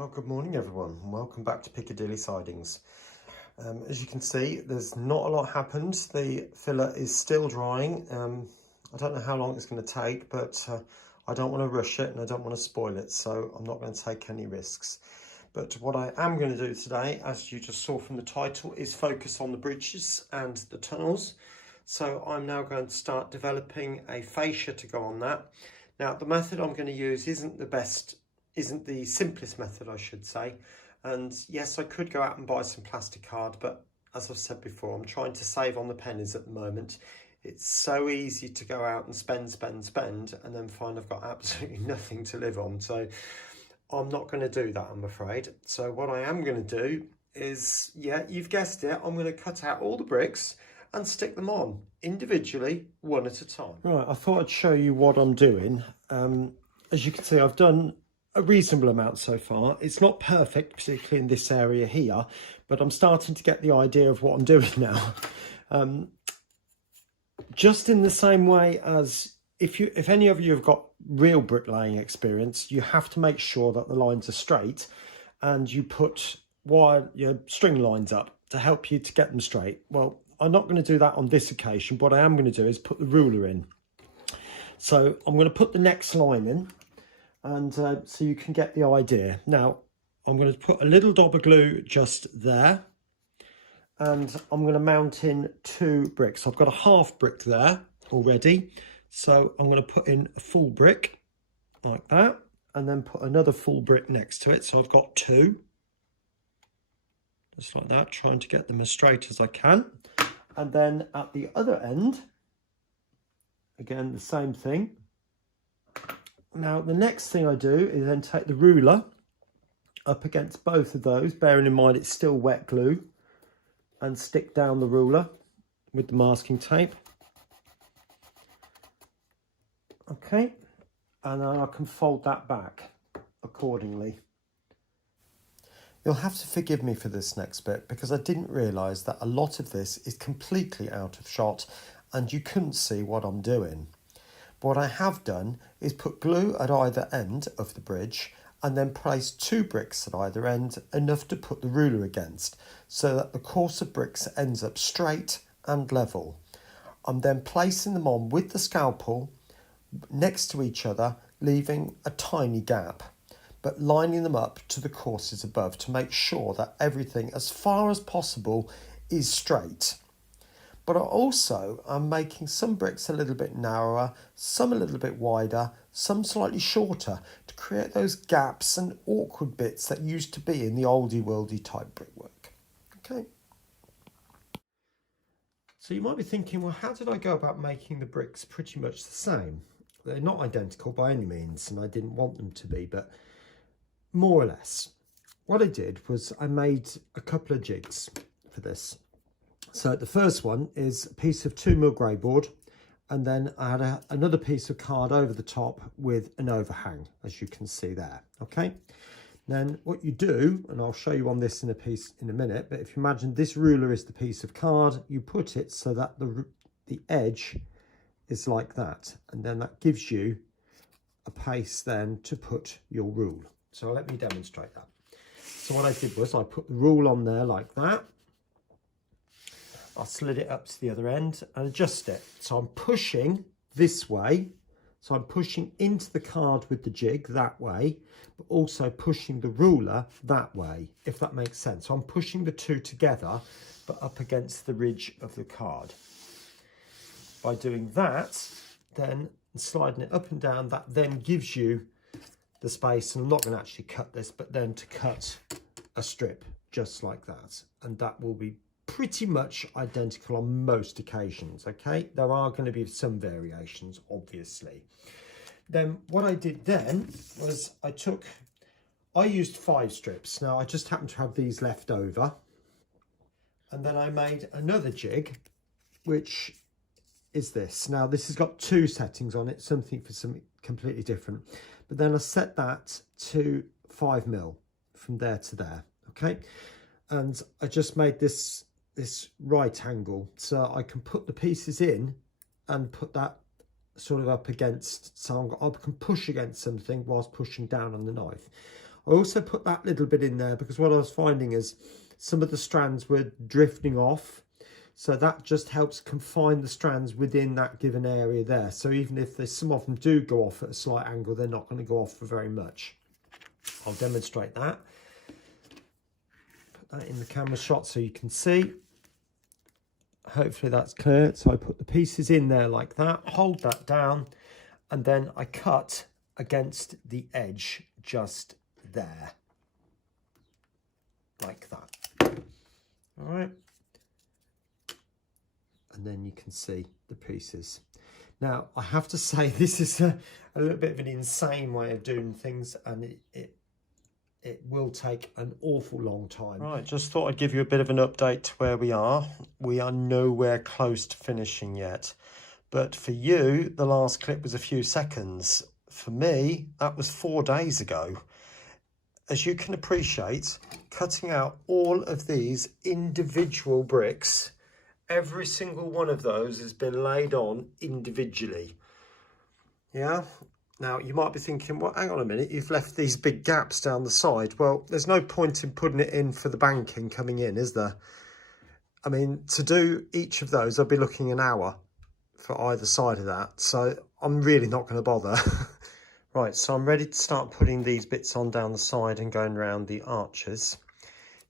Well, good morning everyone, and welcome back to Piccadilly Sidings. As you can see, there's not a lot happened. The filler is still drying. I don't know how long it's going to take, but I don't want to rush it and I don't want to spoil it, so I'm not going to take any risks. But what I am going to do today, as you just saw from the title, is focus on the bridges and the tunnels. So I'm now going to start developing a fascia to go on that. Now, the method I'm going to use isn't the simplest method, I should say. And yes, I could go out and buy some plastic card, but as I've said before, I'm trying to save on the pennies at the moment. It's so easy to go out and spend, and then find I've got absolutely nothing to live on. So I'm not going to do that, I'm afraid. So what I am going to do is, yeah, you've guessed it, I'm going to cut out all the bricks and stick them on individually, one at a time. Right, I thought I'd show you what I'm doing. As you can see, I've done a reasonable amount so far. It's not perfect, particularly in this area here, but I'm starting to get the idea of what I'm doing now. Just in the same way as if any of you have got real bricklaying experience, you have to make sure that the lines are straight, and you put string lines up to help you to get them straight. Well, I'm not going to do that on this occasion. What I am going to do is put the ruler in. So I'm going to put the next line in, and so you can get the idea. Now, I'm going to put a little dab of glue just there, and I'm going to mount in 2 bricks. I've got a half brick there already, so I'm going to put in a full brick like that, and then put another full brick next to it. So I've got 2, just like that, trying to get them as straight as I can. And then at the other end, again, the same thing. Now, the next thing I do is then take the ruler up against both of those, bearing in mind it's still wet glue, and stick down the ruler with the masking tape. Okay, and then I can fold that back accordingly. You'll have to forgive me for this next bit, because I didn't realise that a lot of this is completely out of shot and you couldn't see what I'm doing. But what I have done is put glue at either end of the bridge and then place 2 bricks at either end, enough to put the ruler against, so that the course of bricks ends up straight and level. I'm then placing them on with the scalpel next to each other, leaving a tiny gap, but lining them up to the courses above to make sure that everything, as far as possible, is straight. But I'm making some bricks a little bit narrower, some a little bit wider, some slightly shorter, to create those gaps and awkward bits that used to be in the oldie worldy type brickwork. Okay. So you might be thinking, well, how did I go about making the bricks pretty much the same? They're not identical by any means, and I didn't want them to be, but more or less. What I did was I made a couple of jigs for this. So the first one is a piece of 2mm grey board, and then I had another piece of card over the top with an overhang, as you can see there. Okay, then what you do, and I'll show you on this in a minute, but if you imagine this ruler is the piece of card, you put it so that the edge is like that, and then that gives you a place then to put your rule. So let me demonstrate that. So what I did was I put the rule on there like that. I slid it up to the other end and adjust it. So I'm pushing this way. So I'm pushing into the card with the jig that way, but also pushing the ruler that way, if that makes sense. So I'm pushing the 2 together, but up against the ridge of the card. By doing that, then sliding it up and down, that then gives you the space, and I'm not going to actually cut this, but then to cut a strip just like that, and that will be pretty much identical on most occasions. Okay, there are going to be some variations, obviously. Then what I did then was I used 5 strips. Now I just happen to have these left over, and then I made another jig, which is this. Now this has got 2 settings on it, something for something completely different, but then I set that to 5mm from there to there. Okay, and I just made this right angle so I can put the pieces in and put that sort of up against, so I can push against something whilst pushing down on the knife. I also put that little bit in there because what I was finding is some of the strands were drifting off. So that just helps confine the strands within that given area there. So even if some of them do go off at a slight angle, they're not going to go off for very much. I'll demonstrate that. Put that in the camera shot so you can see. Hopefully that's clear. So I put the pieces in there like that, hold that down, and then I cut against the edge just there. Like that. All right. And then you can see the pieces. Now, I have to say, this is a little bit of an insane way of doing things, and it will take an awful long time. Right, just thought I'd give you a bit of an update to where we are. We are nowhere close to finishing yet. But for you, the last clip was a few seconds. For me, that was 4 days ago. As you can appreciate, cutting out all of these individual bricks, every single one of those has been laid on individually. Yeah. Now, you might be thinking, well, hang on a minute, you've left these big gaps down the side. Well, there's no point in putting it in for the banking coming in, is there? I mean, to do each of those, I'd be looking an hour for either side of that. So I'm really not going to bother. Right, so I'm ready to start putting these bits on down the side and going around the arches.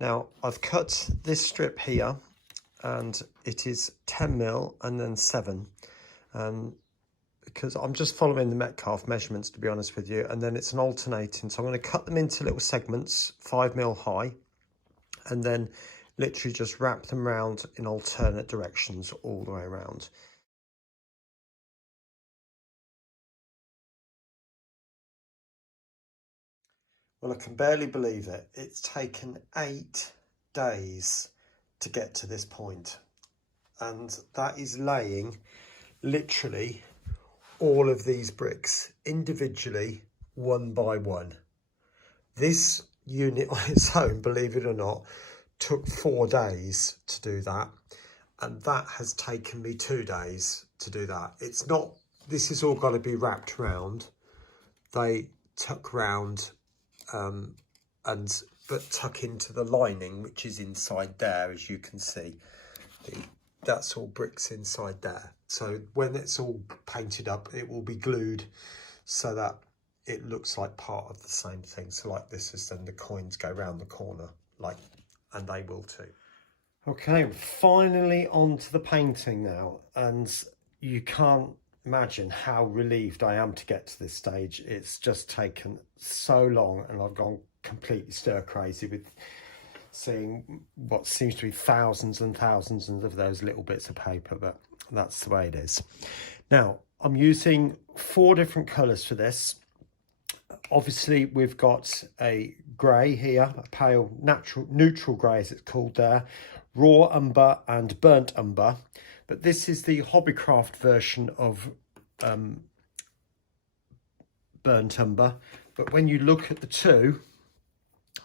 Now, I've cut this strip here, and it is 10mm and then 7. Because I'm just following the Metcalfe measurements, to be honest with you, and then it's an alternating. So I'm going to cut them into little segments, 5mm high, and then literally just wrap them around in alternate directions all the way around. Well, I can barely believe it. It's taken 8 days to get to this point, and that is laying literally all of these bricks individually, one by one. This unit on its own, believe it or not, took 4 days to do that, and that has taken me 2 days to do that. It's not, this has all got to be wrapped round. They tuck round but tuck into the lining, which is inside there, as you can see. That's all bricks inside there. So when it's all painted up, it will be glued so that it looks like part of the same thing. So like this is then the coins go round the corner, like, and they will too. Okay, finally on to the painting now, and you can't imagine how relieved I am to get to this stage. It's just taken so long, and I've gone completely stir crazy with seeing what seems to be thousands and thousands of those little bits of paper, but that's the way it is. Now, I'm using 4 different colours for this. Obviously, we've got a grey here, a pale neutral grey as it's called there, raw umber and burnt umber. But this is the Hobbycraft version of burnt umber. But when you look at the two,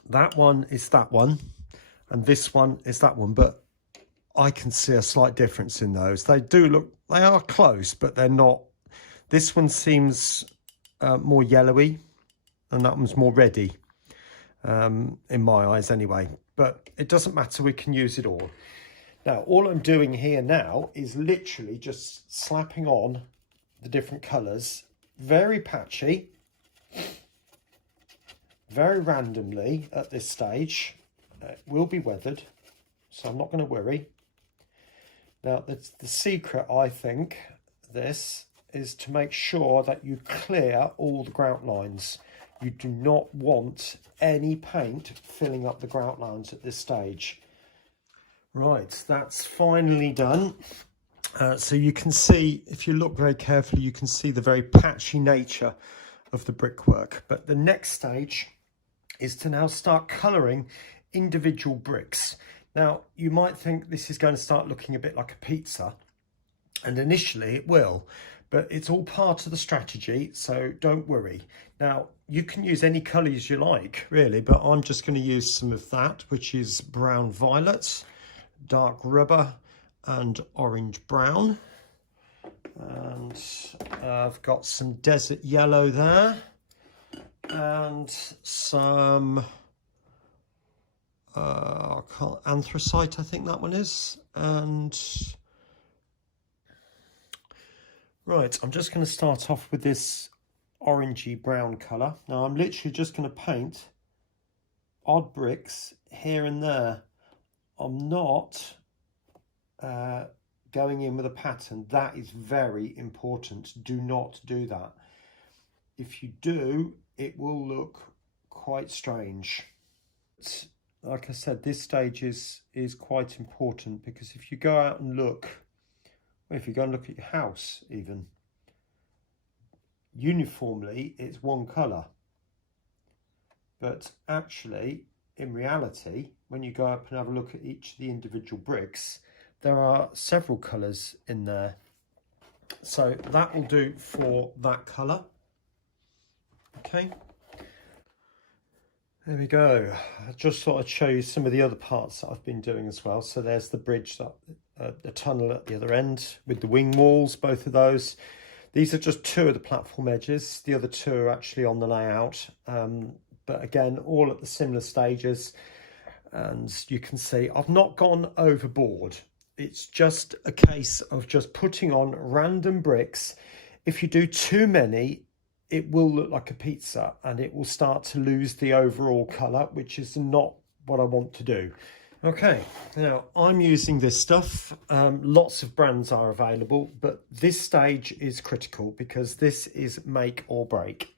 that one is that one, and this one is that one. But I can see a slight difference in those. They do look, they are close, but they're not. This one seems more yellowy, and that one's more reddy, in my eyes anyway. But it doesn't matter, we can use it all. Now, all I'm doing here now is literally just slapping on the different colours, very patchy, very randomly at this stage. It will be weathered, so I'm not going to worry. Now, the secret, I think, this is to make sure that you clear all the grout lines. You do not want any paint filling up the grout lines at this stage. Right, that's finally done. So you can see, if you look very carefully, you can see the very patchy nature of the brickwork. But the next stage is to now start colouring individual bricks. Now, you might think this is going to start looking a bit like a pizza, and initially it will, but it's all part of the strategy, so don't worry. Now, you can use any colours you like, really, but I'm just going to use some of that, which is brown violet, dark rubber, and orange brown. And I've got some desert yellow there, and some anthracite, I think that one is. And right, I'm just going to start off with this orangey brown colour. Now I'm literally just going to paint odd bricks here and there. I'm not going in with a pattern. That is very important. Do not do that. If you do, it will look quite strange. Like I said, this stage is quite important, because if you go out and look, if you go and look at your house even, uniformly it's one colour. But actually, in reality, when you go up and have a look at each of the individual bricks, there are several colours in there. So that will do for that colour. Okay. There we go. I just thought I'd show you some of the other parts that I've been doing as well. So there's the bridge, the tunnel at the other end with the wing walls, both of those. These are just two of the platform edges. The other two are actually on the layout. But again, all at the similar stages. And you can see I've not gone overboard. It's just a case of just putting on random bricks. If you do too many, it will look like a pizza and it will start to lose the overall colour, which is not what I want to do. Okay, now I'm using this stuff. Lots of brands are available, but this stage is critical because this is make or break.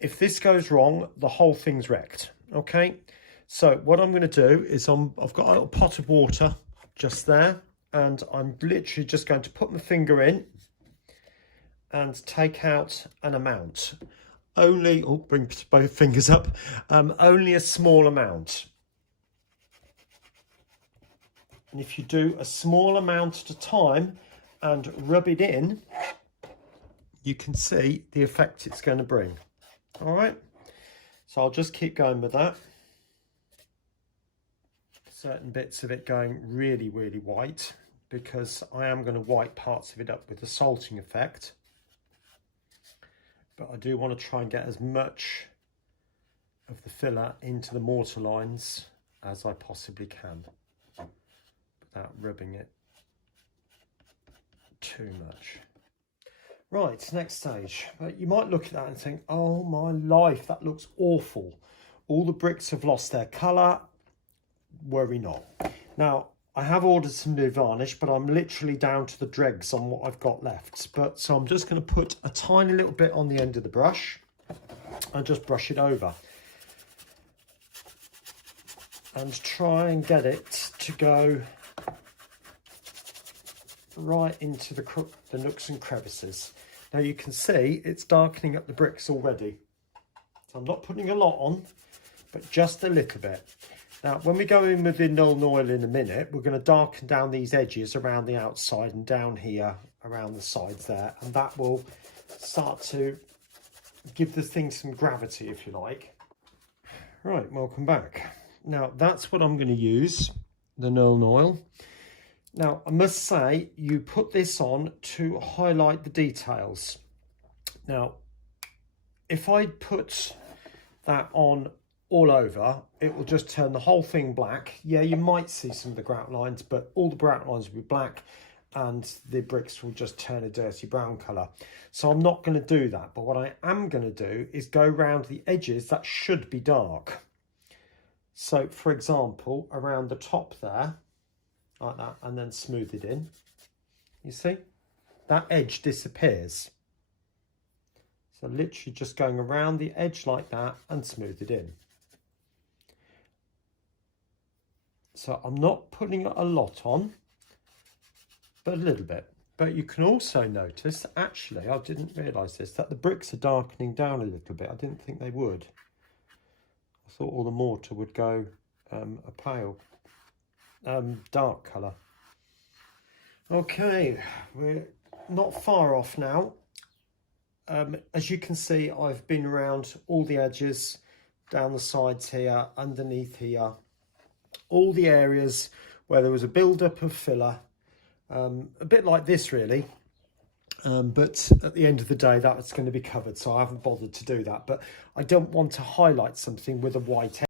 If this goes wrong, the whole thing's wrecked. Okay, so what I'm going to do is I've got a little pot of water just there, and I'm literally just going to put my finger in and take out an amount. Only, oh, bring both fingers up, only a small amount. And if you do a small amount at a time and rub it in, you can see the effect it's going to bring. All right, so I'll just keep going with that. Certain bits of it going really, really white, because I am going to white parts of it up with the salting effect. But I do want to try and get as much of the filler into the mortar lines as I possibly can, without rubbing it too much. Right, next stage. You might look at that and think, oh my life, that looks awful. All the bricks have lost their colour. Worry not. Now, I have ordered some new varnish, but I'm literally down to the dregs on what I've got left. So I'm just going to put a tiny little bit on the end of the brush and just brush it over. And try and get it to go right into the nooks and crevices. Now you can see it's darkening up the bricks already. So I'm not putting a lot on, but just a little bit. Now, when we go in with the Nuln Oil in a minute, we're going to darken down these edges around the outside and down here around the sides there. And that will start to give the thing some gravity, if you like. Right, welcome back. Now, that's what I'm going to use, the Nuln Oil. Now, I must say, you put this on to highlight the details. Now, if I put that on all over, it will just turn the whole thing black. Yeah, you might see some of the grout lines, but all the grout lines will be black and the bricks will just turn a dirty brown colour. So I'm not going to do that, but what I am going to do is go around the edges that should be dark. So, for example, around the top there, like that, and then smooth it in. You see? That edge disappears. So literally just going around the edge like that and smooth it in. So I'm not putting a lot on, but a little bit. But you can also notice, actually, I didn't realise this, that the bricks are darkening down a little bit. I didn't think they would. I thought all the mortar would go a pale, dark colour. Okay, we're not far off now. As you can see, I've been around all the edges, down the sides here, underneath here, all the areas where there was a build-up of filler, a bit like this really. but at the end of the day that's going to be covered, so I haven't bothered to do that. But I don't want to highlight something with a white